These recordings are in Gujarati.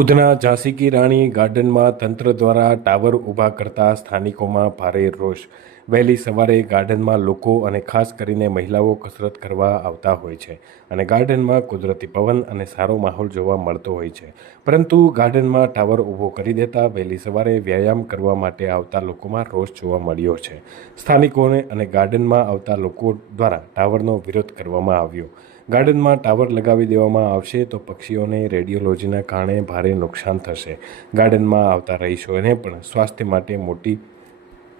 ઉધના ઝાંસી કી રાણી ગાર્ડનમાં તંત્ર દ્વારા ટાવર ઊભા કરતા સ્થાનિકોમાં ભારે રોષ. વહેલી સવારે ગાર્ડનમાં લોકો અને ખાસ કરીને મહિલાઓ કસરત કરવા આવતા હોય છે અને ગાર્ડનમાં કુદરતી પવન અને સારો માહોલ જોવા મળતો હોય છે. પરંતુ ગાર્ડનમાં ટાવર ઊભો કરી દેતા વહેલી સવારે વ્યાયામ કરવા માટે આવતા લોકોમાં રોષ જોવા મળ્યો છે. સ્થાનિકોને અને ગાર્ડનમાં આવતા લોકો દ્વારા ટાવરનો વિરોધ કરવામાં આવ્યો. ગાર્ડનમાં ટાવર લગાવી દેવામાં આવશે તો પક્ષીઓને રેડિયોલોજીના કારણે ભારે નુકસાન થશે. ગાર્ડનમાં આવતા રહીશોને પણ સ્વાસ્થ્ય માટે મોટી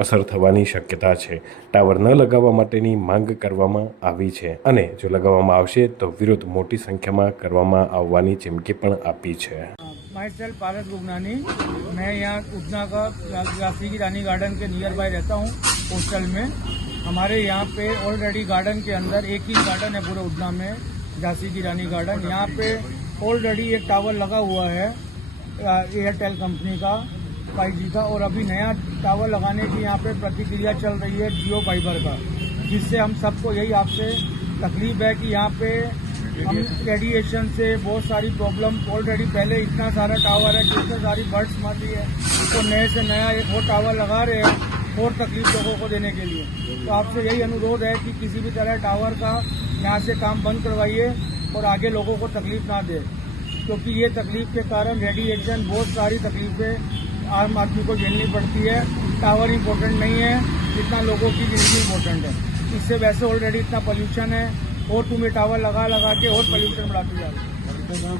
અસર થવાની શક્યતા છે. ટાવર ન લગાવવા માટેની માંગ કરવામાં આવી છે અને જો લગાવવામાં આવશે તો વિરોધ મોટી સંખ્યામાં કરવામાં આવવાની ચીમકી પણ આપી છે. માઇસેલ્ફ પારસ ગુગનાની મેં યહાં ઉધના કા રાની ગાર્ડન કે નિયર બાય રહેતા હું હોસ્ટલ મેં. हमारे यहाँ पे ऑलरेडी गार्डन के अंदर एक ही गार्डन है पूरे उतना में, झांसी की रानी गार्डन यहाँ पे ऑलरेडी एक टावर लगा हुआ है एयरटेल कंपनी का फाइव का। और अभी नया टावर लगाने की यहाँ पे प्रतिक्रिया चल रही है जियो फाइबर का, जिससे हम सबको यही आपसे तकलीफ़ है कि यहाँ पे हम रेडिएशन से बहुत सारी प्रॉब्लम ऑलरेडी पहले इतना सारा टावर है जिससे सारी बर्ड्स मारती है तो नए से नया एक और टावर लगा रहे हैं। और तकलीफ़ लोगों को देने के लिए। तो आपसे यही अनुरोध है कि किसी भी तरह टावर का यहाँ से काम बंद करवाइए और आगे लोगों को तकलीफ़ ना दे। क्योंकि ये तकलीफ़ के कारण रेडिएशन बहुत सारी तकलीफें आम आदमी को झेलनी पड़ती है। टावर इम्पोर्टेंट नहीं है जितना लोगों की ज़िंदगी इम्पोर्टेंट है। इससे वैसे ऑलरेडी इतना पॉल्यूशन है, और तुम्हें टावर लगा लगा के और पॉल्यूशन बढ़ाते जा रहे